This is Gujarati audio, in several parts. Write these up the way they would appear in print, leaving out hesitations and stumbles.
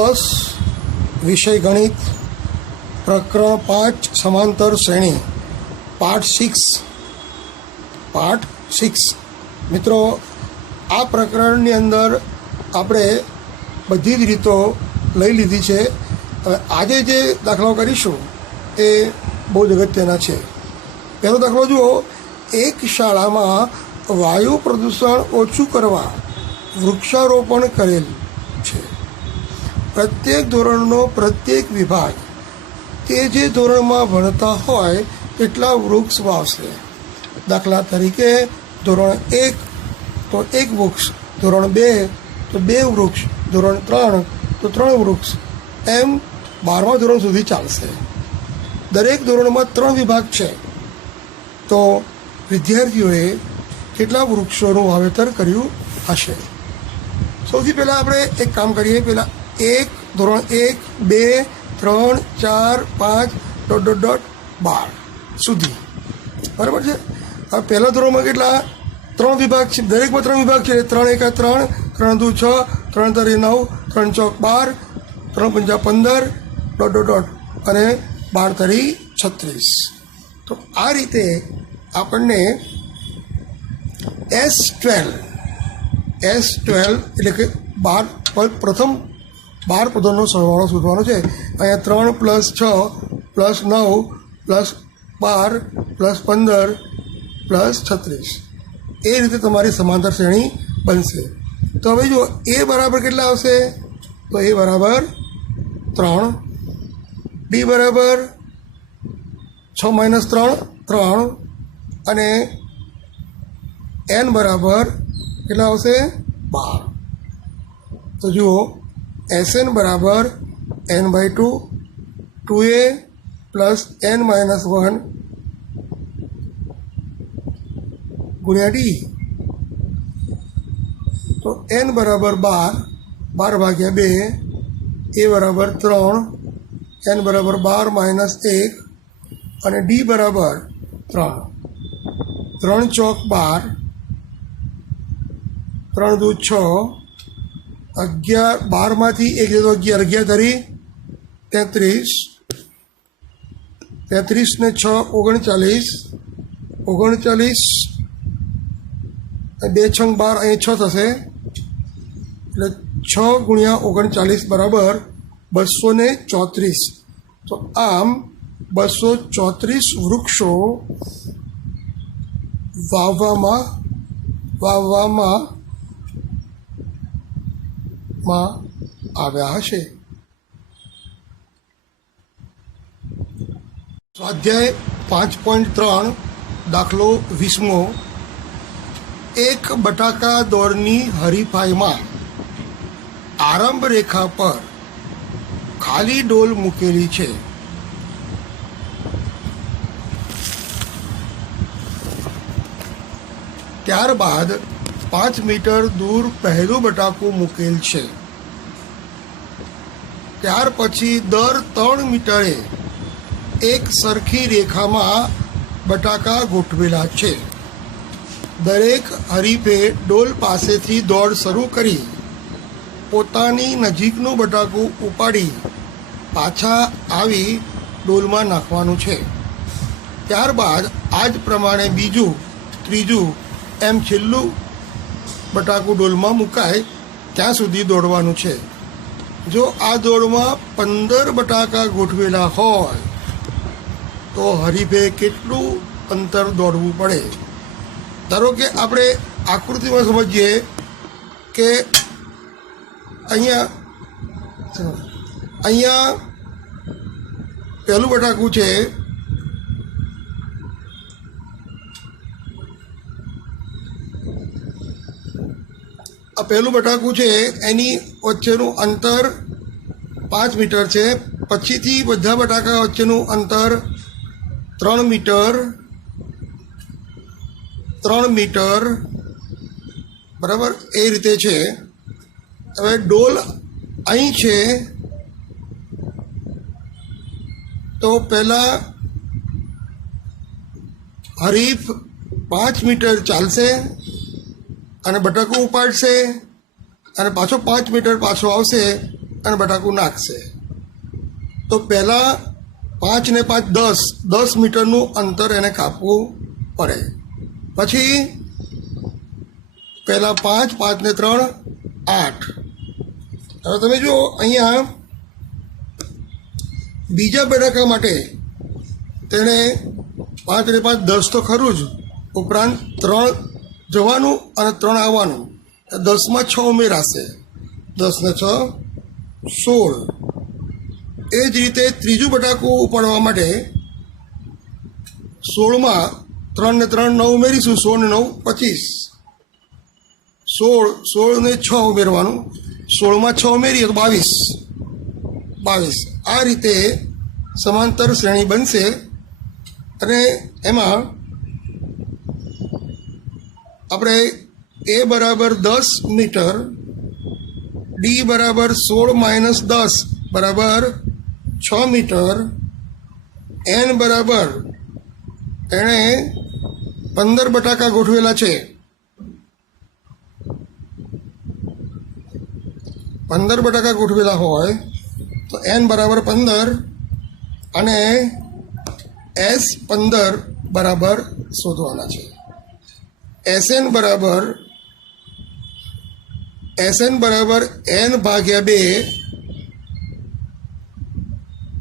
10 विषय गणित प्रकरण 5 समांतर श्रेणी पार्ट 6 मित्रों आ प्रकरणनी अंदर આપણે બધી જ રીતો લઈ લીધી છે। આજે જે દાખલાઓ કરીશું એ બહુ જ અગત્યના છે। પહેલો દાખલો જુઓ, એક શાળામાં વાયુ પ્રદૂષણ ઓછું કરવા વૃક્ષારોપણ કરેલ છે। પ્રત્યેક ધોરણનો પ્રત્યેક વિભાગ તે જે ધોરણમાં ભણતા હોય તેટલા વૃક્ષ વાવશે। દાખલા તરીકે ધોરણ 1 તો 1 વૃક્ષ, ધોરણ 2 તો 2 વૃક્ષ, ધોરણ 3 તો 3 વૃક્ષ, એમ 12મા ધોરણ સુધી ચાલશે। દરેક ધોરણમાં 3 વિભાગ છે, તો વિદ્યાર્થીઓએ કેટલા વૃક્ષોનું વાવેતર કર્યું હશે? સૌથી પહેલાં આપણે એક કામ કરીએ। પહેલાં ધોરણ 1, 2, 3, 4, 5 ... 12 સુધી, બરાબર છે। હવે પહેલા ધોરણમાં કેટલા? 3 વિભાગ છે, દરેકમાં 3 વિભાગ છે। 3 × 3, 3 × 6, 3 × 9, 3 × 4 12, 3 × 5 15... અને 12 × 36। તો આ રીતે આપણને S12 એટલે કે પ્રથમ 12 પદોનો સરવાળો શોધવાનો છે। અહીંયા 3 + 6 + 9 + 12 + 15 + 36 એ રીતે તમારી સમાંતર શ્રેણી બનશે। તો હવે જો એ બરાબર કેટલા આવશે? તો એ બરાબર 3, ડી બરાબર 6 - 3 3, અને એન બરાબર કેટલા આવશે? 12। તો જુઓ, SN બરાબર n/2 2a + n - 1 ગુણ્યા ડી। તો n બરાબર 12, 12 / 2, a બરાબર 3, n બરાબર 12 - 1, અને ડી બરાબર 3। 3 × 4 = 12, 3 × 2 = 6, 11 12માંથી 1 જતો 11 ધરી 33, 33 ને 6 39, 39 2 × 12 અહીં 6 થશે, એટલે 6 × 39 બરાબર 234। તો આમ 234 વૃક્ષો વાવવામાં આવ્યા હશે। સ્વાધ્યાય 5.3 દાખલો 20મો। એક બટાકા દોડની હરીફાઈમાં આરંભ રેખા પર ખાલી ડોલ મૂકેલી છે। ત્યારબાદ 5 મીટર દૂર પહેલું બટાકું મૂકેલ છે। ત્યાર પછી દર 3 મીટરે એક સરખી રેખામાં બટાકા ગોઠવેલા છે। દરેક હરીફે ડોલ પાસેથી દોડ શરૂ કરી પોતાની નજીકનું બટાકું ઉપાડી પાછા આવી ડોલમાં નાખવાનું છે। ત્યારબાદ આ જ પ્રમાણે બીજું, ત્રીજું એમ છેલ્લું બટાકું ડોલમાં મુકાય ત્યાં સુધી દોડવાનું છે। જો આ દોડમાં 15 બટાકા ગોઠવેલા હોય તો હરીફે કેટલું અંતર દોડવું પડે? ધારો કે આપણે આકૃતિમાં સમજીએ કે અહીંયા પહેલું બટાકું છે, આ પહેલું બટાકું છે, એની વચ્ચેનું અંતર 5 મીટર છે। પછીથી બધા બટાકા વચ્ચેનું અંતર 3 મીટર બરાબર એ રીતે છે। હવે ડોલ અહીં છે, તો પહેલાં હરીફ 5 મીટર ચાલશે અને બટાકું ઉપાડશે અને પાછો 5 મીટર પાછો આવશે અને બટાકું નાખશે. તો પહેલાં 5 ને 5 10 મીટરનું અંતર એને કાપવું પડે. પછી પહેલાં 5, 5 ને 3 8. હવે તમે જુઓ અહીંયા બીજા બટાકા માટે તેણે 5 ને 5 10 તો ખરું જ, ઉપરાંત 3 જવાનું અને 3 આવવાનું, 10માં 6 ઉમેરાશે. 10 ને 6 16. એ જ રીતે ત્રીજું બટાકું ઉપાડવા માટે 16માં 3 ને 3 9 ઉમેરીશું, 16 ને 9 25. 16 ને 6 ઉમેરવાનું, 16માં 6 ઉમેરીએ તો 22. આ રીતે સમાંતર શ્રેણી બનશે અને એમાં આપણે એ બરાબર 10 મીટર, ડી બરાબર 16 - 10 બરાબર 6 મીટર, એન બરાબર એણે 15 બટાકા ગોઠવેલા છે. 15 બટાકા ગોઠવેલા હોય તો એન બરાબર 15 અને એસ 15 બરાબર શોધવાના છે. એસએન બરાબર એન ભાગ્યા 2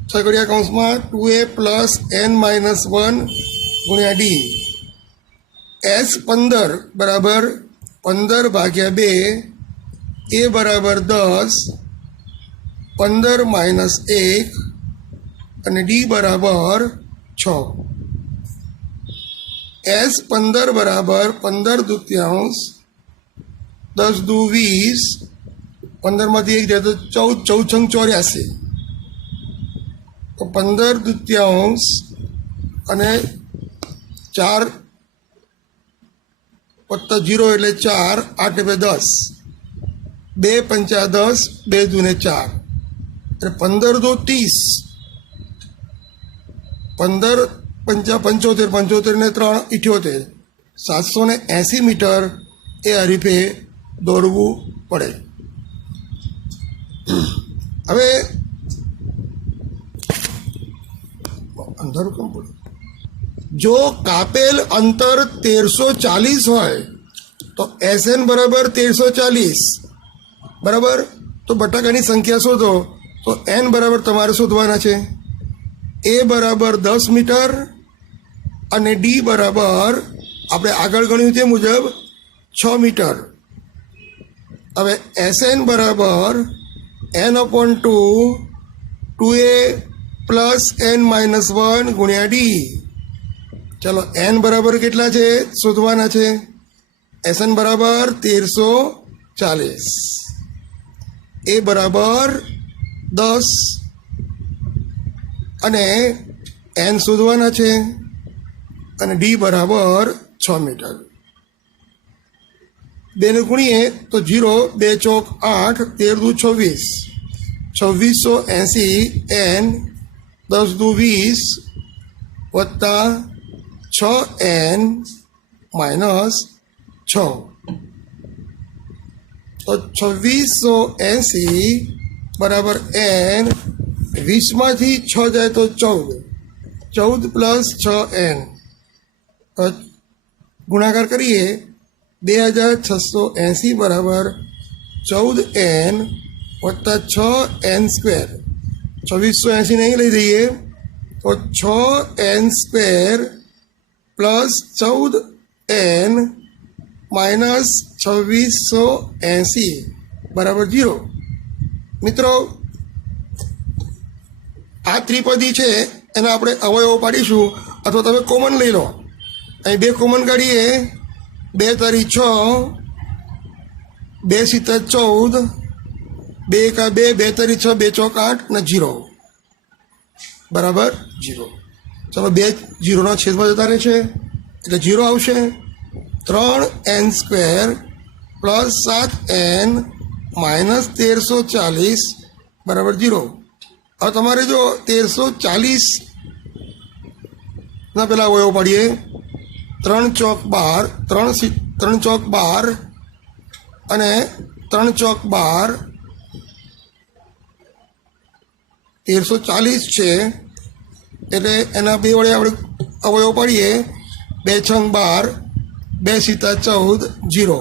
છગડિયા કૌંસમાં 2a પ્લસ n માઇનસ 1 ગુણ્યા ડી. એસ 15 બરાબર 15 ભાગ્યા 2, એ બરાબર 10, 15 માઇનસ 1 અને ડી બરાબર 6. એસ 15 બરાબર 15 દૂત્યાંશ, 10 દુ 20, 15માંથી 1 જાય તો 14, 14 84. તો 15 દૂત્યાંશ અને 4 વત્તા 0 એટલે 4, 8 એટલે 10, 2 પંચા 10, 2 દૂને 4, એટલે 15 દુ 30, 15 પંચા 75, 75 ને 3 78, 780 મીટર એ હરીફે દોડવું પડે. હવે અંધારું કેમ પડે? જો કાપેલ અંતર 1340 હોય તો એસએન બરાબર 1340 બરાબર. તો બટાકાની સંખ્યા શોધો તો એન બરાબર તમારે શોધવાના છે. એ બરાબર 10 મીટર અને ડી બરાબર આપણે આગળ ગણ્યું તે મુજબ 6 મીટર. હવે એસએન બરાબર n/2 2a plus n minus 1 ગુણ્યા ડી. ચાલો એન બરાબર કેટલા છે શોધવાના છે. એસએન બરાબર 1340, એ બરાબર 10 અને એન શોધવાના છે અને ડી બરાબર 6 મીટર. 2 ને ગુણીએ તો 0, 2 ચોક 8, 13 દુ 26, 2680 એન, 10 દુ 20 વત્તા 6n માઇનસ 6, તો 2680 બરાબર n. 20માંથી 6 જાય તો 14, 14 પ્લસ 6n, ગુણાકાર કરીએ 2680 બરાબર 14n વત્તા 6n સ્ક્વેર. 2680 નહીં લઈ જઈએ તો 6n square plus 14n minus 2680 બરાબર 0. મિત્રો આ ત્રિપદી છે એના આપણે અવયવો પાડીશું અથવા તમે કોમન લઈ લો. અહીં 2 કોમન કાઢીએ, 2 તારી 6, 2 સિત્તેર 14, 2 એકા 2, 2 તારી 6, 2 ચોક 8 ને 0 બરાબર 0. ચાલો 2 0ના છેદમાં જતા રહે છે એટલે 0 આવશે. 3n square plus 7n minus 1340 બરાબર 0. હવે તમારે જો 1340ના પહેલાં અવયવ પાડીએ. 3 ચોક 12, 3 ચોક 12 અને 3 ચોક 12 1340 છે એટલે એના 2 વડે આપણે અવયવ પાડીએ. 2 છંગ 12, 2 સીતા 14, 0.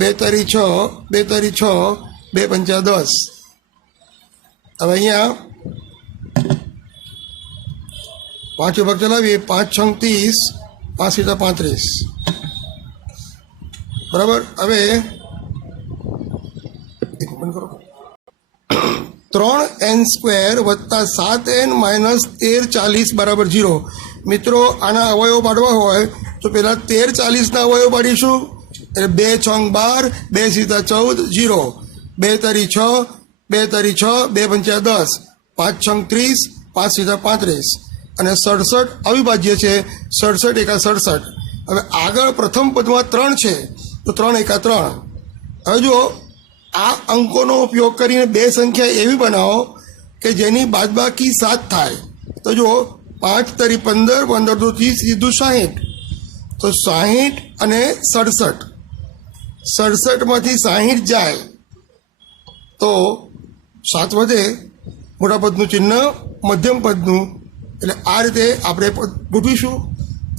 2 તરી 6, 2 તરી 6, 2 પંચા 10. હવે અહીંયા 5 ભાગ ચલાવીએ. 5 છંગ 30, 5 સીતા 35. બરાબર. હવે 3n² વત્તા 7n માઇનસ 1340 બરાબર 0. મિત્રો આના અવયવ પાડવા હોય તો પહેલાં 1340ના અવયવ પાડીશું. એટલે 2 છંગ 12, 2 સીતા 14, 0. 2 તરી 6, 2 તરી 6, 2 પંચા 10, 5 છંગ 30, 5 સીતા 35. અને 67 અવિભાજ્ય છે. 67 એકા 67. હવે આગળ પ્રથમ પદમાં 3 છે તો 3 એકા 3. હવે જુઓ, આ અંકોનો ઉપયોગ કરીને 2 સંખ્યા એવી બનાવો કે જેની બાદબાકી 7 થાય. તો જુઓ, 5 તરી 15, 15 દુ 30, સીધું 60. તો 60 અને 67, 67માંથી 60 જાય તો 7 વધે. મોટા પદનું ચિહ્ન મધ્યમ પદનું. એટલે આ રીતે આપણે ગોઠવીશું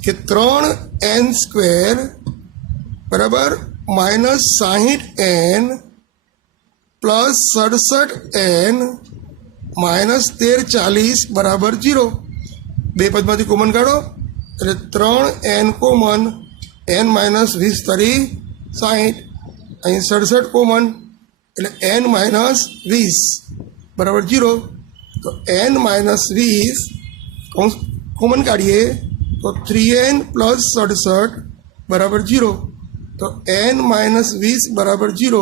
કે 3n² બરાબર minus 60n plus 67n minus 1340 બરાબર 0. 2 પદમાંથી કોમન કાઢો એટલે 3n કોમન, n માઇનસ 20 તરી 60. અહીં 67 કોમન એટલે n માઇનસ 20 બરાબર 0. તો n માઇનસ 20 કોમન કાઢીએ તો 3n પ્લસ 67 બરાબર 0. તો n માઇનસ 20 બરાબર 0.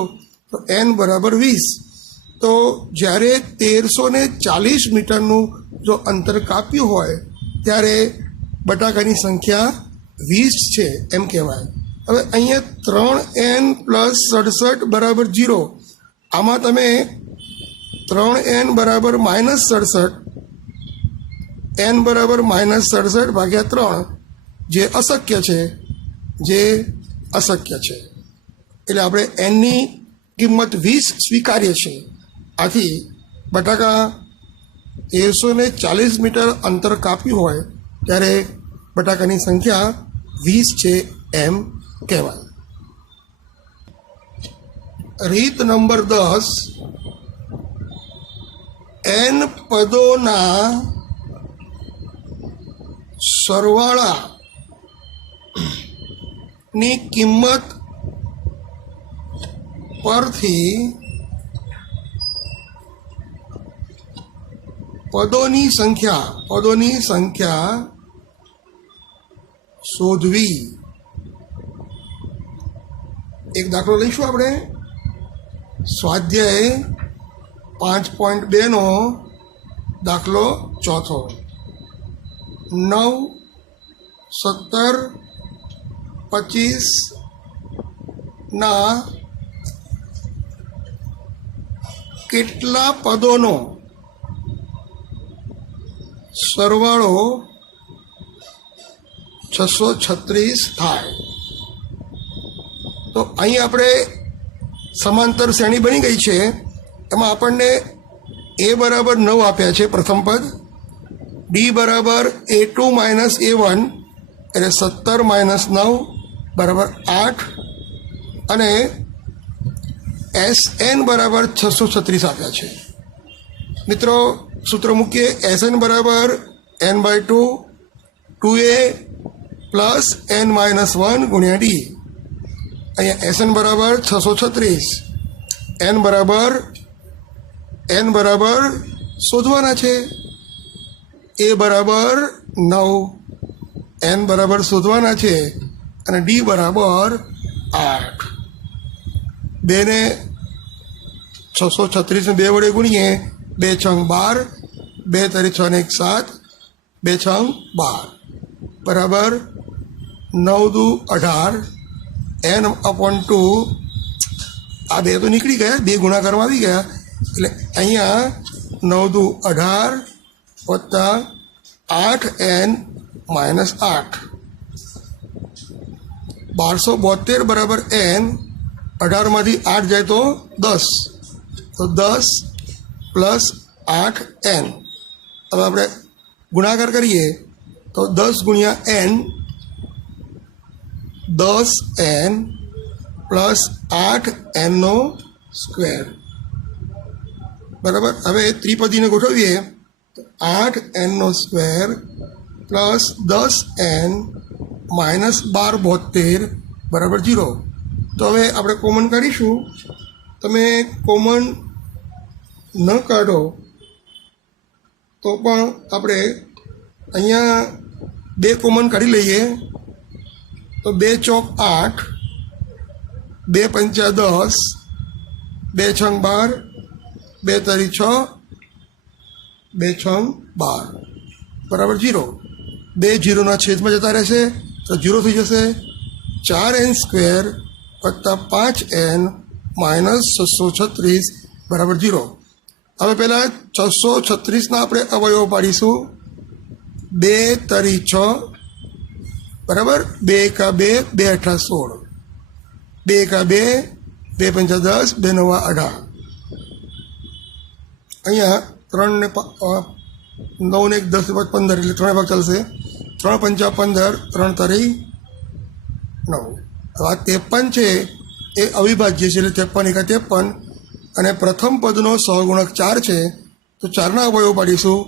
તો n બરાબર 20. તો જ્યારે 1340 મીટરનું જો અંતર કાપ્યું હોય ત્યારે બટાકાની સંખ્યા 20 છે એમ કહેવાય. હવે અહીંયા 3n પ્લસ 67 બરાબર 0. આમાં તમે 3n બરાબર માઇનસ 67, n બરાબર માઇનસ 67 ભાગ્યા 3 જે અશક્ય છે, એટલે આપણે nની કિંમત 20 સ્વીકારીએ છીએ. આથી બટાકા 1340 મીટર અંતર કાપ્યું હોય ત્યારે બટાકાની સંખ્યા 20 છે એમ કહેવાય. રીત નંબર 10. n પદોના સરવાળાની કિંમત પરથી પદોની સંખ્યા શોધવી. એક દાખલો લઈશું આપણે. સ્વાધ્યાય 5.2 નો દાખલો ચોથો. 9, 17, 25 ના કેટલા પદોનો સરવાળો 636 થાય? તો અહીં આપણે સમાંતર શ્રેણી બની ગઈ છે. એમાં આપણને a બરાબર 9 આપ્યા છે પ્રથમ પદ, d બરાબર a2 માઇનસ a1 એટલે 17 માઇનસ 9 બરાબર 8 અને SN બરાબર 636 આપ્યા છે. મિત્રો સૂત્ર મૂકીએ. SN બરાબર n/2 2a plus n minus 1 ગુણ્યા d. અહીંયા SN બરાબર 636, n બરાબર શોધવાના છે. a બરાબર 9, n બરાબર શોધવાના છે અને d બરાબર 8. 2 ને 636 2 વડે ગુણીએ. 2 છંગ 12, 2 તરી 6 ને 1 7, 2 છંગ 12 બરાબર 9 દુ 18 n/2. આ 2 તો નીકળી ગયા, 2 ગુણાકારમાં આવી ગયા. એટલે અહીંયા 9 દુ 18 વત્તા 8n માઇનસ 8 1272 બરાબર n. 18માંથી 8 જાય તો 10, તો 10 પ્લસ 8n. હવે આપણે ગુણાકાર કરીએ તો 10 ગુણ્યા n 10n પ્લસ 8nનો સ્ક્વેર, બરાબર. હવે ત્રિપદીને ગોઠવીએ તો 8nનો સ્ક્વેર પ્લસ 10n માઇનસ 12 બરાબર 0. તો હવે આપણે કોમન કાઢીશું. તમે કોમન ન કાઢો તો પણ આપણે અહીંયા 2 કોમન કાઢી લઈએ તો 2 ચોક 8, 2 પંચા 10, 2 છંગ 12, 2 તરી 6, 2 છંગ 12 બરાબર 0. 2 0ના છેદમાં જતા રહેશે તો 0 થઈ જશે. 4n સ્ક્વેર વત્તા 5n માઇનસ 636 બરાબર 0. હવે પહેલાં 636ના આપણે અવયવો પાડીશું. 2 તરી 6 બરાબર, 2 એકા 2, 2 અઠા 16, 2 એકા 2, 2 પંચા 10, 2 નવા 18. અહીંયા 3 ને 9 ને 1 10 5 15 એટલે 3 ભાગ ચાલશે. 3 પંચા 15, 3 તરી 9. હવે આ 53 છે એ અવિભાજ્ય છે એટલે 53 એકા 53, અને પ્રથમ પદનો સહગુણક 4 છે તો 4ના અવયવો પાડીશું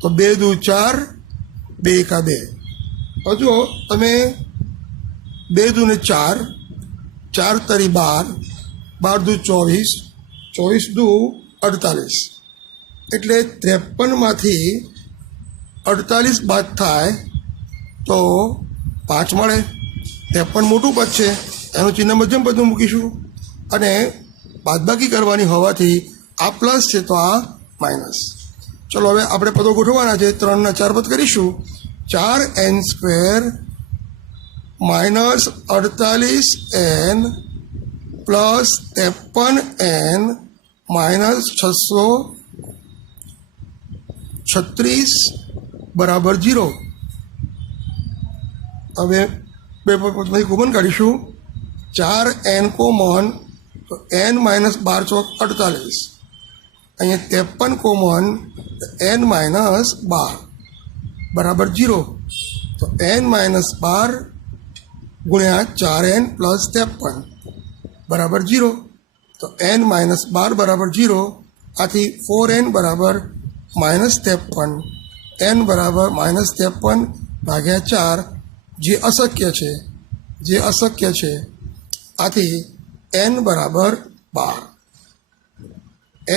તો 2 દુ 4, 2 એકા 2. હવે જુઓ તમે 2 દુ ને 4, 4 તરી 12, 12 દુ 24, 24 દુ 48, એટલે 53માંથી 48 બાદ થાય તો 5 મળે. 53 મોટું પદ છે, એનું ચિહ્ન મધ્યમ પદનું મૂકીશું, અને બાદબાકી કરવાની હોવાથી આ પ્લસ છે તો આ માઇનસ. ચલો હવે આપણે પદો ગોઠવવાના છે. 3ના 4 પદ કરીશું. 4n square minus 48n plus 53n minus 636 બરાબર 0. હવે બે પદમાંથી કોમન કાઢીશું. 4n કોમન તો n માઇનસ 12 ચોક 48, અહીંયા 53 કોમન તો n માઇનસ 12 બરાબર 0. તો n માઇનસ 12 ગુણ્યા 4n પ્લસ 53 બરાબર 0. તો n માઇનસ 12 બરાબર 0. આથી 4n બરાબર માઇનસ 53, n બરાબર માઇનસ 53 ભાગ્યા 4, જે અશક્ય છે. આથી n બરાબર 12.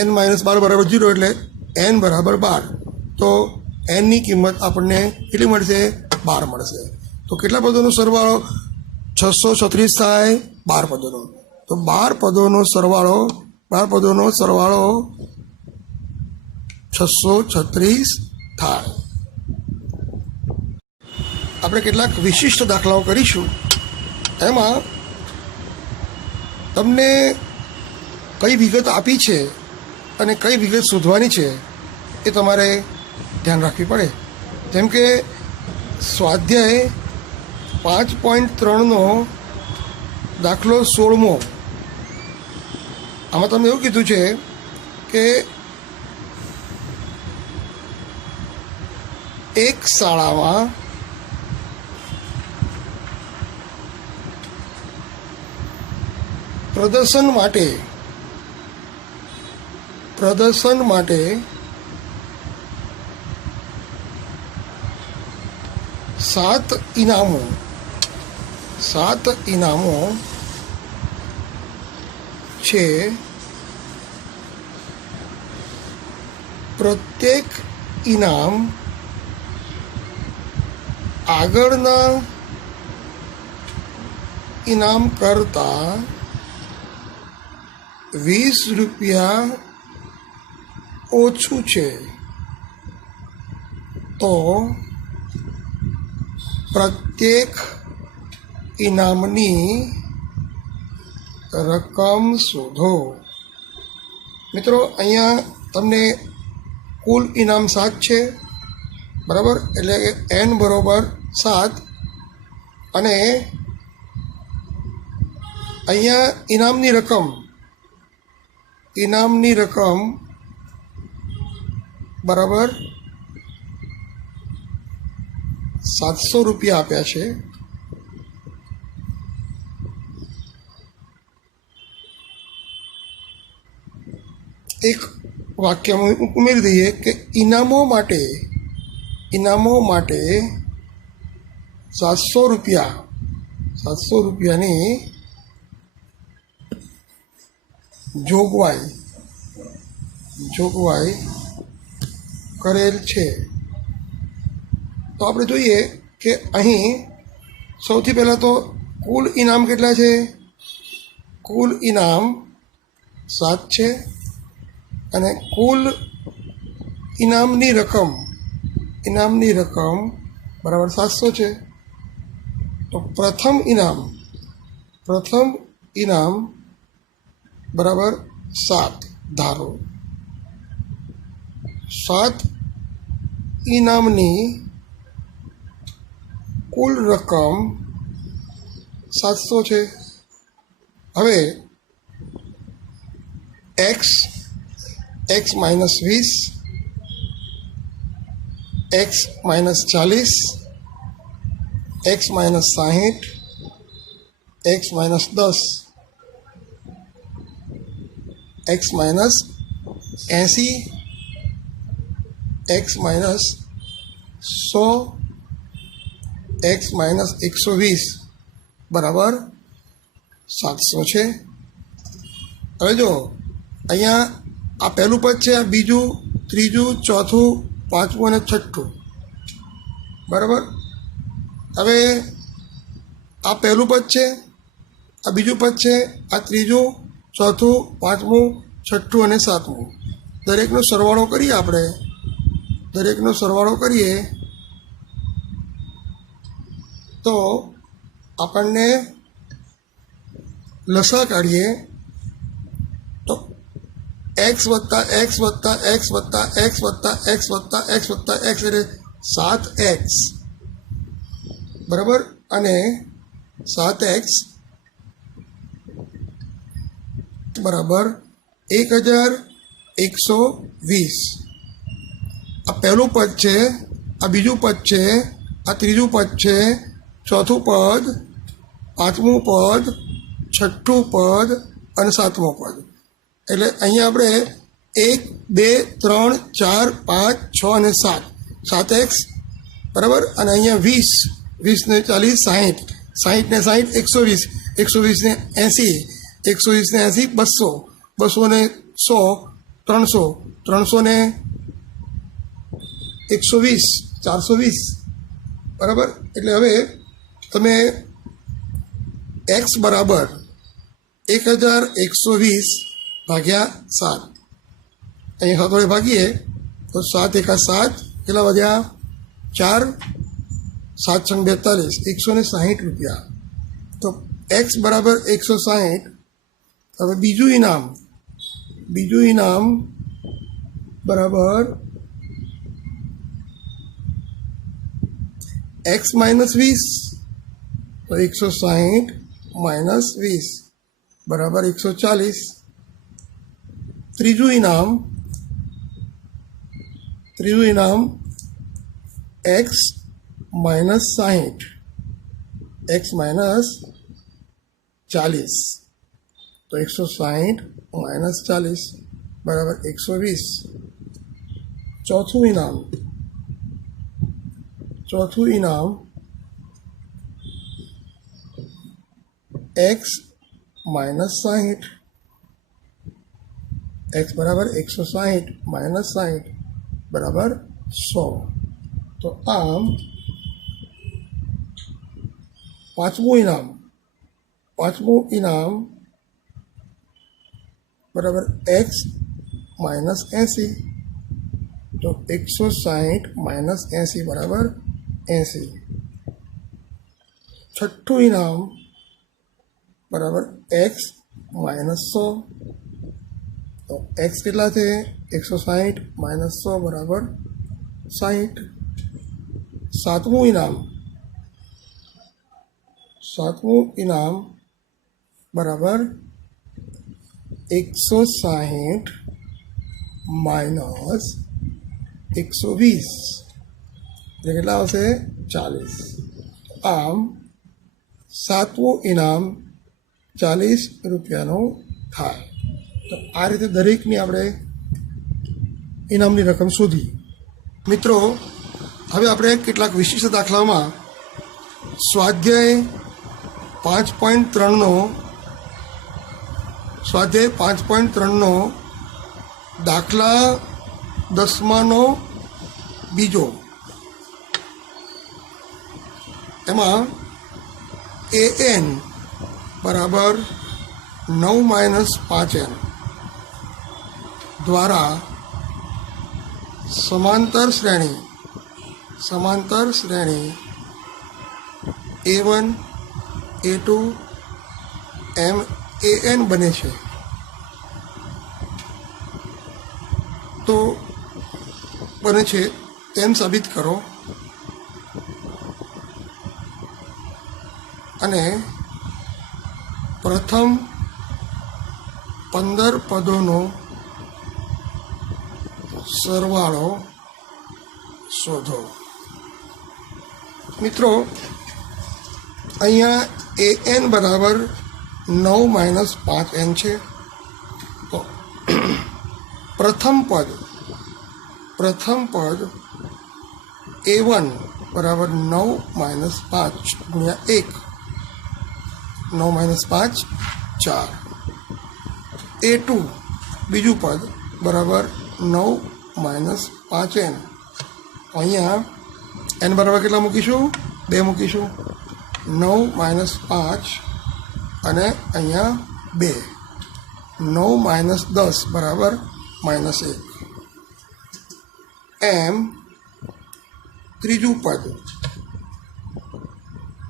n માઇનસ 12 બરાબર 0 એટલે n બરાબર 12. તો nની કિંમત આપણને કેટલી મળશે? 12 મળશે. તો કેટલા પદોનો સરવાળો? 636 થાય 12 પદોનો. તો 12 પદોનો સરવાળો 636 થાય. આપણે કેટલાક વિશિષ્ટ દાખલાઓ કરીશું. એમાં તમને કઈ વિગત આપી છે અને કઈ વિગત શોધવાની છે એ તમારે ધ્યાન રાખવી પડે. જેમ કે સ્વાધ્યાય 5.3નો દાખલો 16મો, આમાં તમે એવું કીધું છે કે એક શાળામાં પ્રદર્શન માટે 7 ઇનામો છે. પ્રત્યેક ઇનામ આગળના ઇનામ કરતાં 20 રૂપિયા ઓછું છે. તો પ્રત્યેક ઇનામની રકમ શોધો. મિત્રો, અહીંયા તમને કુલ ઇનામ 7 છે, બરાબર, એટલે કે n બરાબર 7, અને અહીંયા ઇનામની રકમ બરાબર 700 રૂપિયા આપ્યા છે. એક વાક્યમાં ઉમેરી દઈએ કે ઇનામો માટે 700 રૂપિયાની જોગવાઈ કરેલ છે. તો આપણે જોઈએ કે અહીં સૌથી પહેલાં તો કુલ ઇનામ કેટલા છે? કુલ ઇનામ 7 છે અને કુલ ઇનામની રકમ બરાબર 700 છે. તો પ્રથમ ઇનામ બરાબર 7 ધારો. 7 ઇનામની કુલ રકમ 700 છે. હવે x minus 20, x minus 40, x minus 60, x minus 10, x minus 80, x minus 100, x minus 120 બરાબર 700 છે. હવે જો અહીંયા આ પહેલું પદ છે, આ બીજું, ત્રીજું, ચોથું, પાંચમું અને છઠ્ઠું બરાબર. હવે આ પહેલું પદ છે, આ બીજું પદ છે, આ ત્રીજું, ચોથું, પાંચમું, છઠ્ઠું અને સાતમું. દરેકનો સરવાળો કરીએ તો આપણને લસા કાઢીએ તો x વત્તા x વત્તા x વત્તા x વત્તા x વત્તા x વત્તા x એટલે 7x બરાબર. અને 7x બરાબર 1120. આ પહેલું પદ છે, આ બીજું પદ છે, આ ત્રીજું પદ છે, ચોથું પદ, પાંચમું પદ, છઠ્ઠું પદ અને સાતમું પદ. એટલે અહીંયા આપણે 1, 2, 3, 4, 5, 6 અને 7x બરાબર. અને અહીંયા 20 ને 40, 60 ને 60, 120, 120 ને 80, 120 ને 80, 200, 200 ને 100, 300, 300 ને 120, 420 બરાબર. એટલે હવે તમે x બરાબર 1120 ભાગ્યા 7 અહીં હથોડે ભાગીએ તો 7 એકા 7 કેટલા વધ્યા 4, 7 છંગ 42, 160 રૂપિયા. તો x બરાબર 160. હવે બીજું ઇનામ બરાબર x માઇનસ 20. તો 160 માઇનસ 20 બરાબર 140. ત્રીજું ઇનામ x માઇનસ 60, x માઇનસ 40. તો 160 માઇનસ 40 બરાબર 120. ચોથું ઇનામ x માઇનસ 60, x બરાબર 160 માઇનસ 60 બરાબર 100. તો આમ પાંચમું ઇનામ બરાબર x માઇનસ 80. તો 160 માઇનસ 80 બરાબર 80. છઠ્ઠું ઇનામ બરાબર x માઇનસ 100. તો x કેટલા છે 160 માઇનસ 100 બરાબર 60. સાતમું ઇનામ બરાબર 160 માઇનસ 120 એટલે કેટલા આવશે 40. આમ 7મું ઇનામ 40 રૂપિયાનું થાય. તો આ રીતે દરેકની આપણે ઇનામની રકમ શોધી. મિત્રો, હવે આપણે કેટલાક વિશિષ્ટ દાખલામાં સ્વાધ્યાય 5.3નો દાખલા 10માનો બીજો, એમાં an બરાબર 9 - 5n દ્વારા સમાંતર શ્રેણી a1 a2 એમ an બને છે. તો બને છે તેમ સાબિત કરો અને પ્રથમ 15 પદોનો સરવાળો શોધો. મિત્રો, અહીંયા an બરાબર 9 - 5n છે. તો પ્રથમ પદ a1 બરાબર 9 - 5 ગુણ્યા 1, 9 - 5 4. a2 બીજું પદ બરાબર 9 - 5n. અહીંયા n બરાબર કેટલા મૂકીશું? 2 મૂકીશું. 9 - 5 અને અહીંયા 2. 9 - 10 બરાબર -1. એમ ત્રીજું પદ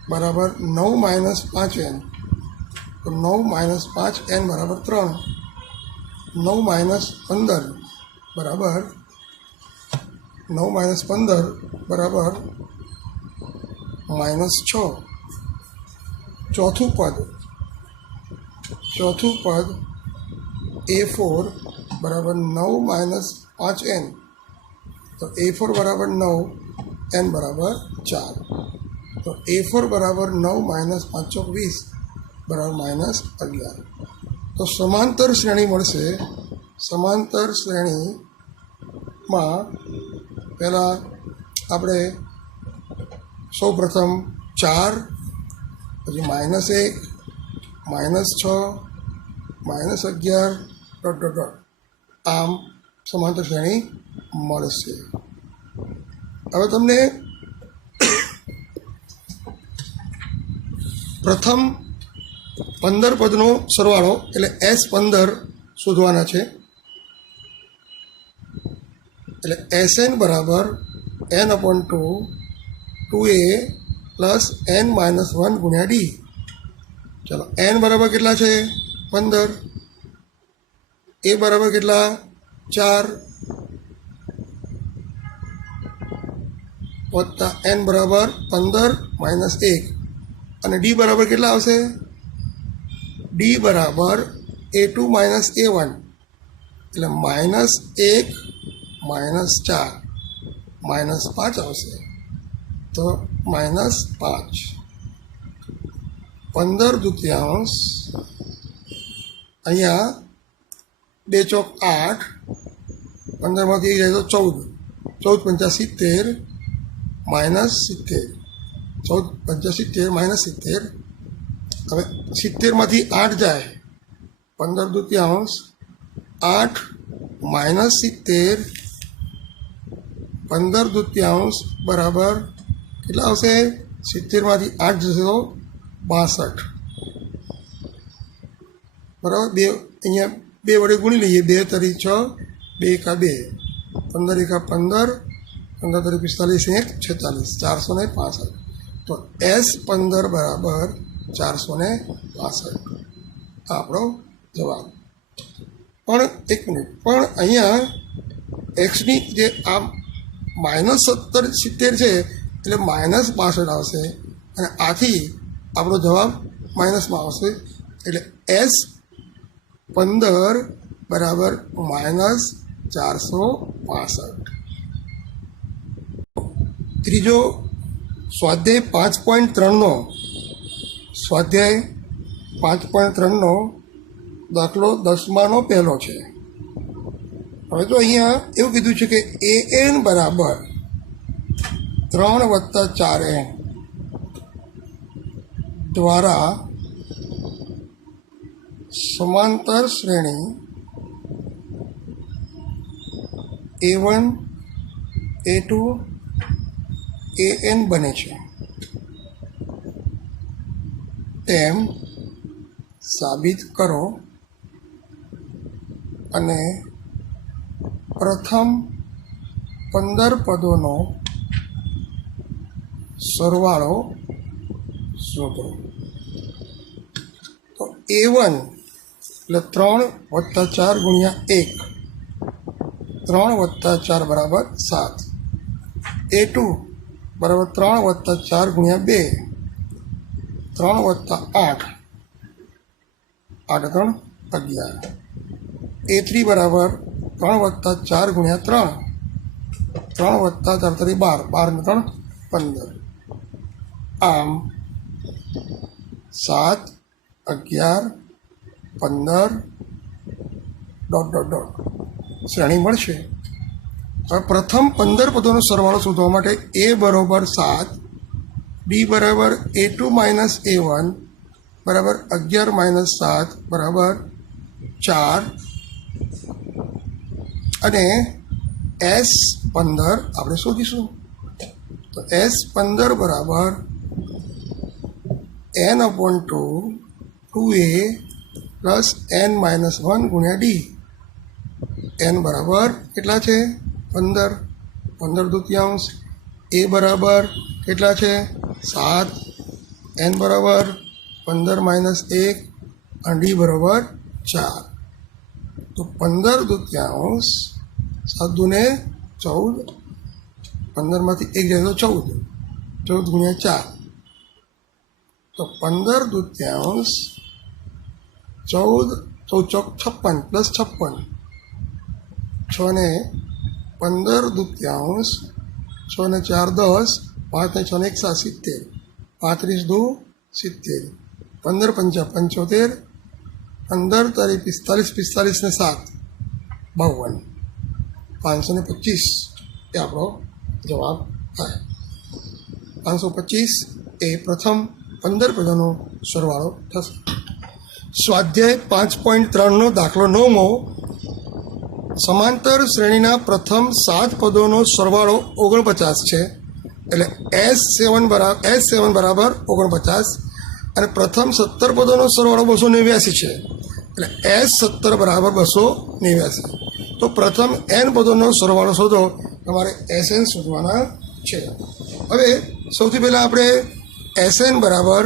બરાબર 9 - 5n. તો 9 - 5n બરાબર 3. 9 - 15 બરાબર 9 - 15 બરાબર -6. ચોથું પદ a4 બરાબર 9 - 5n. તો a4 બરાબર 9, n બરાબર 4. તો a4 બરાબર 9 - 5 × 20 બરાબર -11. તો સમાંતર શ્રેણી મળશે. સમાંતર શ્રેણીમાં પહેલાં આપણે સૌપ્રથમ 4, પછી -1, -6, -11 ... આમ સમાંતર શ્રેણી મળશે. હવે તમને પ્રથમ 15 પદનો સરવાળો એટલે S15 શોધવાના છે. એટલે Sn બરાબર n/2 2a + n - 1 ગુણ્યા d. ચલો, n બરાબર કેટલા છે? 15. a બરાબર કેટલા? 4 વત્તા n બરાબર 15 - 1. અને d બરાબર કેટલા આવશે? d બરાબર a2 - a1 એટલે -1 -4 -5 આવશે. તો -5. 15/2 અહીંયા 2 ચોક 8, 15માંથી જાય તો 14, 14 × 5 70 -70, 14 × 5 70 -70. હવે 70માંથી 8 જાય, 15/2 8 -70 15/2 બરાબર કેટલા આવશે? 70માંથી 8 જશે તો 62. બરાબર. 2 અહીંયા 2 વડે ગુણી લઈએ. 2 તરી 6, 2 એકા 2, 15 એકા 15, 15 તરી 45, 1 46, 465. તો S15 બરાબર 465 આપણો જવાબ. પણ એક મિનિટ, પણ અહીંયા એક્સની જે આ -70 છે એટલે -62 આવશે અને આથી આપણો જવાબ માઇનસમાં આવશે. એટલે S15 બરાબર -465. ત્રીજો સ્વાધ્યાય 5.3નો સ્વાધ્યાય 5.3નો દાખલો 10માનો પહેલો છે. હવે તો અહીંયા એવું કીધું છે કે an બરાબર 3 + 4n દ્વારા સમાંતર શ્રેણી a1 a2 an બને છે તેમ સાબિત કરો અને પ્રથમ 15 પદોનો સરવાળો શોધો. તો a1 એટલે 3 + 4 × 1, 3 + 4 બરાબર 7. a2 બરાબર 3 + 4 × 2, 3 + 8, 8 3 11. a3 બરાબર 3 + 4 × 3, 3 + 4 = 12, 12 ને 3 15. આમ 7 11 15 ... શ્રેણી મળશે. હવે પ્રથમ 15 પદોનો સરવાળો શોધવા માટે a બરાબર 7, b બરાબર a2 - a1 બરાબર 11 - 7 બરાબર 4 અને S15 આપણે શોધીશું. તો S15 બરાબર n/2 2a plus n - 1 × d. n બરાબર કેટલા છે? 15, 15 દૂતીયાંશ. a બરાબર કેટલા છે? 7, n બરાબર 15 - 1 અને d બરાબર 4. તો 15 દૂતીયાંશ 7 દૂને 14, 15માંથી 1 જાય તો 14, 14 × 4. તો 15 દૂતીયાંશ 14, 14 × 56 પ્લસ 56, 6 ને 15 દૂતીયાંશ, 6 ને 4 10, 5 ને 6 ને 1 7, 70, 35 દૂ 70, 15 પંચા 75, 15 તારીખ 45, 45 ને 7 52, 525 એ આપણો જવાબ થાય. 525 એ પ્રથમ 15 પદોનો સરવાળો થશે. સ્વાધ્યાય 5.3નો દાખલો 9મો. સમાંતર શ્રેણીના પ્રથમ 7 પદોનો સરવાળો 49 છે. એટલે S7 બરાબર 49 અને પ્રથમ 17 પદોનો સરવાળો 289 છે. એટલે S17 બરાબર 289. તો પ્રથમ n પદોનો સરવાળો શોધો. તમારે Sn શોધવાના છે. હવે સૌથી પહેલાં આપણે Sn બરાબર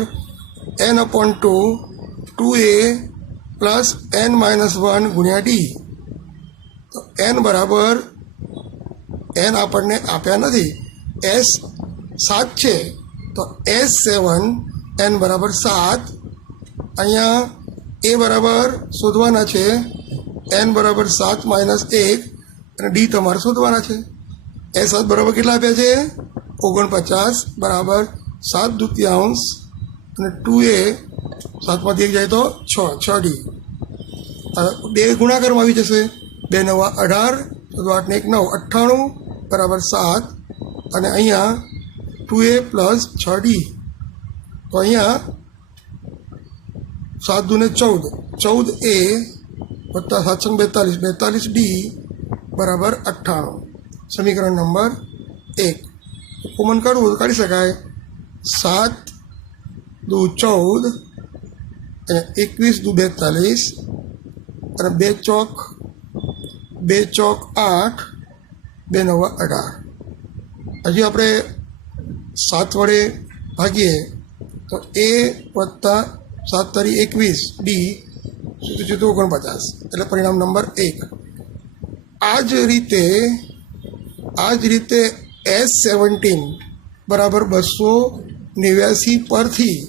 n/2 2a plus n - 1 × d. તો n બરાબર n આપણને આપ્યા નથી, S 7 છે. તો S7 n બરાબર 7. અહીંયા a બરાબર શોધવાના છે, n બરાબર 7 - 1 અને d તમારે શોધવાના છે. S7 બરાબર કેટલા આપ્યા છે? 49 બરાબર 7 દૂતીયાંશ અને 2a 7માંથી 1 જાય તો 6, 6d. 2 ગુણાકારમાં આવી જશે. 2 × 9 = 18, 8 ને 1 9, 98 બરાબર 7 અને અહીંયા 2a પ્લસ 6d. તો અહીંયા 7 દૂને 14, 14a વત્તા 7 42, 42d બરાબર 98. સમીકરણ નંબર 1. કોમન કાઢવું તો કાઢી શકાય. 7 દૂ 14 અને 21 દૂ 42 અને 2 ચોક 8, 2 × 9 = 18. હજી આપણે 7 વડે ભાગીએ તો a વત્તા 7 તારી 21 d સીધું 49. એટલે પરિણામ નંબર 1. આ જ રીતે S17 બરાબર 289 પરથી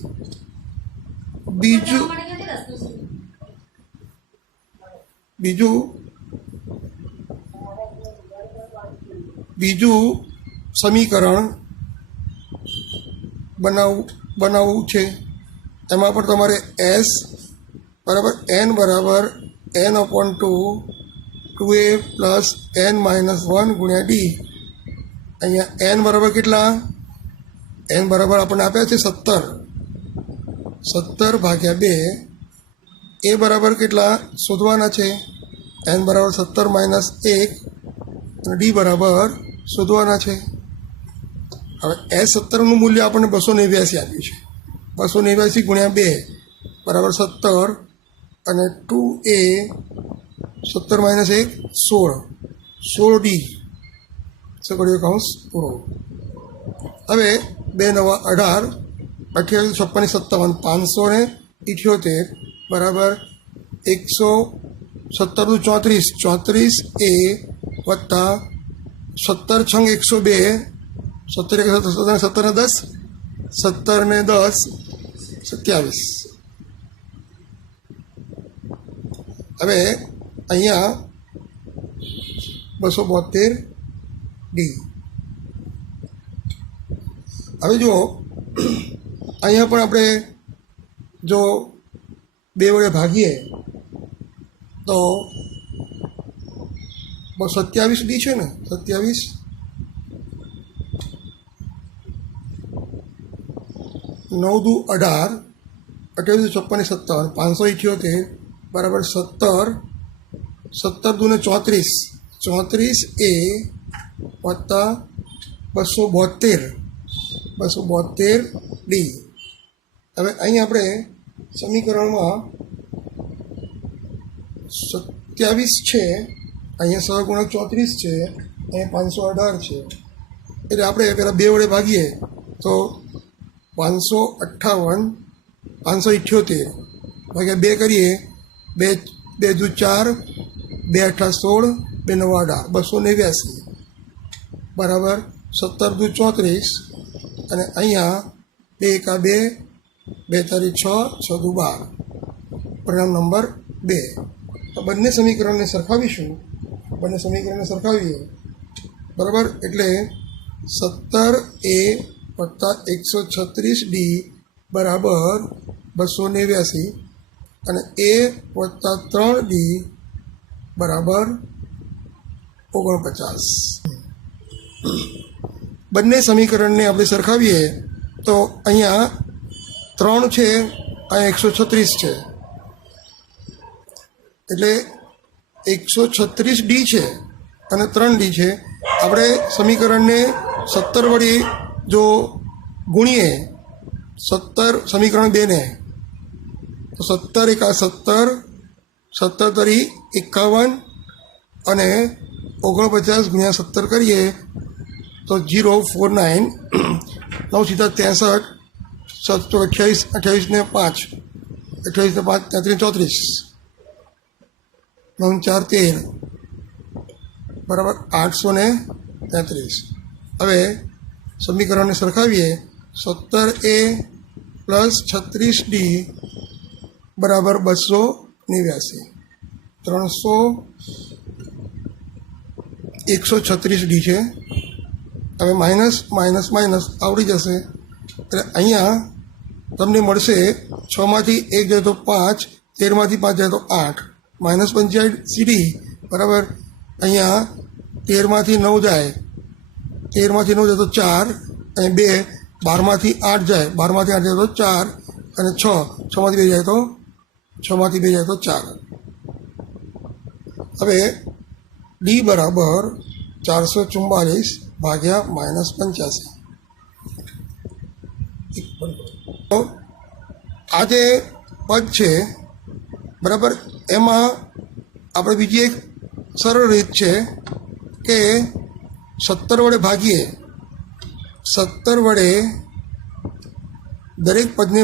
બીજું સમીકરણ બનાવવું છે. એમાં પણ તમારે એસ બરાબર એન બરાબર n upon 2a plus n minus 1 ગુણ્યા ડી. અહીંયા એન બરાબર કેટલા? એન બરાબર આપણને આપ્યા છે 17 ભાગ્યા 2. એ બરાબર કેટલા શોધવાના છે? એન બરાબર 17 માઇનસ 1 અને ડી બરાબર શોધવાના છે. હવે એસ 17નું મૂલ્ય આપણને 289 આપ્યું છે. 289 ગુણ્યા 2 બરાબર 17 અને 2a 17 માઇનસ 1 16 ડી સગડીયો કૌંસ પૂરો. હવે 2 નવા 18 28 56 57 578 બરાબર 117 34 એ વત્તા 17 છંગ 102 17 ને 10 17 ને 10 27. હવે અહીંયા 272 ડી. હવે જુઓ અહીંયા પણ આપણે જો 2 વડે ભાગીએ તો 27 ડી છે ને 27 9 દુ 18 28 56 57 578 બરાબર 17 દુને 34 એ વત્તા 272 ડી. હવે અહીં આપણે સમીકરણમાં 27 છે, અહીંયા સહગુણક 34 છે, અહીંયા 518 છે. એટલે આપણે પહેલાં 2 વડે ભાગીએ તો 578 ભાગ્યા 2 કરીએ 2 દુ 4 2 8 16 2 9 18 289 બરાબર 17 દુ 34 અને અહીંયા 2 એકા 2 2 તારી 6 6 દુ 12 પરિણામ નંબર 2. બંને સમીકરણને સરખાવીએ બરાબર. એટલે 17a વત્તા 136d બરાબર 289 અને a વત્તા 3d બરાબર 49. બંને સમીકરણને આપણે સરખાવીએ તો અહીંયા 3 છે, અહીંયા 136 છે, એટલે 136d છે અને 3d છે. આપણે સમીકરણને 17 વડે જો ગુણીએ 17 સમીકરણ 2 ને તો 17 એકા 17 17 તરી 51 અને 49 ગુણ્યા 17 કરીએ તો 049 9 સીધા 63 28 ને 5 33 9 4 13 બરાબર 833. હવે સમીકરણને સરખાવીએ 17a પ્લસ 36d બરાબર 289 136d છે. હવે માઇનસ આવડી જશે એટલે અહીંયા તમને મળશે 6 માંથી 1 જાય તો 5, 13 માંથી 5 જાય તો 8 માઇનસ 85cd બરાબર. અહીંયા 13 માંથી 9 જાય તો 4 અને 2 12 માંથી 8 જાય 12 માંથી 8 જાય તો 4 અને 6 માંથી 2 જાય તો 4. હવે ડી બરાબર 444 ભાગ્યા -85. તો આ જે પદ છે બરાબર, એમાં આપણે બીજી એક સરળ રીત છે કે 17 વડે ભાગીએ, 17 વડે દરેક પદને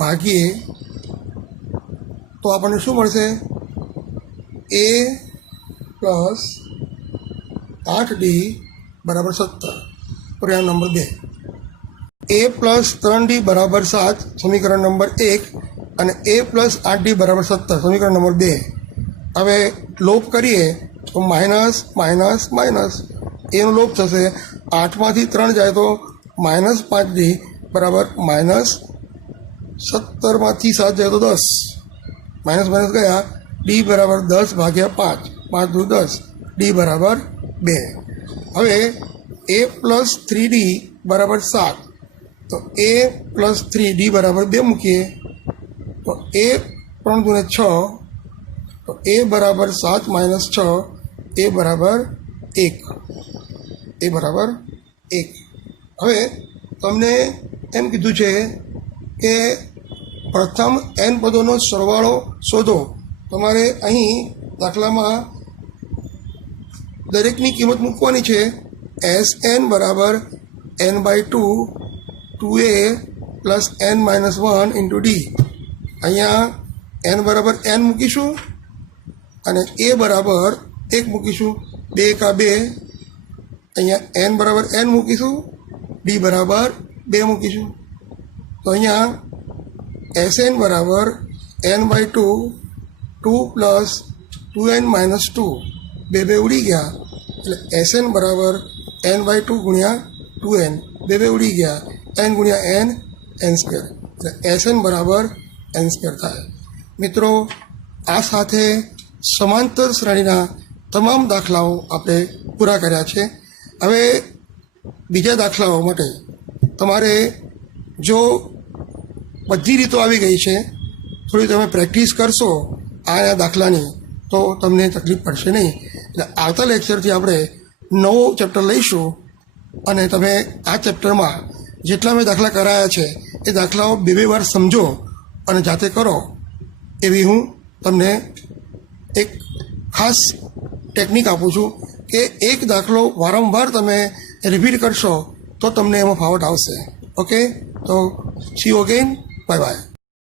ભાગીએ તો આપણને શું મળશે? a પ્લસ 8d બરાબર 17 પરિણામ નંબર 2. a પ્લસ 3d બરાબર 7 સમીકરણ નંબર 1 અને a પ્લસ 8d બરાબર 17 સમીકરણ નંબર 2. હવે લોપ કરીએ તો માઇનસ એનો લોપ થશે 8માંથી 3 જાય તો -5d બરાબર -17માંથી 7 જાય તો 10, માઇનસ માઇનસ ગયા, ડી બરાબર 10 ભાગ્યા 5, 5 દુ 10, ડી બરાબર 2. હવે a પ્લસ 3d બરાબર 7, તો a પ્લસ 3d બરાબર 2 મૂકીએ તો a 3 દુને 6, તો a બરાબર 7 માઇનસ 6, a બરાબર 1, a બરાબર 1. હવે તમને એમ કીધું છે કે પ્રથમ n પદોનો સરવાળો શોધો. તમારે અહીં દાખલામાં દરેકની કિંમત મૂકવાની છે. Sn બરાબર n/2 2a plus n minus 1 into D. અહીંયા n બરાબર n મૂકીશું અને a બરાબર 1 મૂકીશું, 2 કા 2. અહીંયા n બરાબર n મૂકીશું, ડી બરાબર 2 મૂકીશું. તો અહીંયા Sn બરાબર n/2 2 પ્લસ 2n માઇનસ 2, 2 ઉડી ગયા એટલે Sn બરાબર n/2 ગુણ્યા 2n, 2 ઉડી ગયા, n ગુણ્યા n સ્ક્વેર, એટલે Sn બરાબર n સ્ક્વેર થાય. મિત્રો, આ સાથે સમાંતર શ્રેણીના તમામ દાખલાઓ આપણે પૂરા કર્યા છે. હવે બીજા દાખલાઓ માટે તમારે જો બધી રીતો આવી ગઈ છે, થોડી તમે પ્રેક્ટિસ કરશો આ દાખલાની, તો તમને તકલીફ પડશે નહીં. એટલે આવતા લેક્ચરથી આપણે નવો ચેપ્ટર લઈશું અને તમે આ ચેપ્ટરમાં જેટલા મેં દાખલા કરાયા છે એ દાખલાઓ 2 વાર સમજો અને જાતે કરો, એવી હું તમને એક ખાસ ટેકનિક આપું છું કે એક દાખલો વારંવાર તમે રિપીટ કરશો તો તમને એમાં ફાવટ આવશે. ઓકે, તો C you again, bye bye.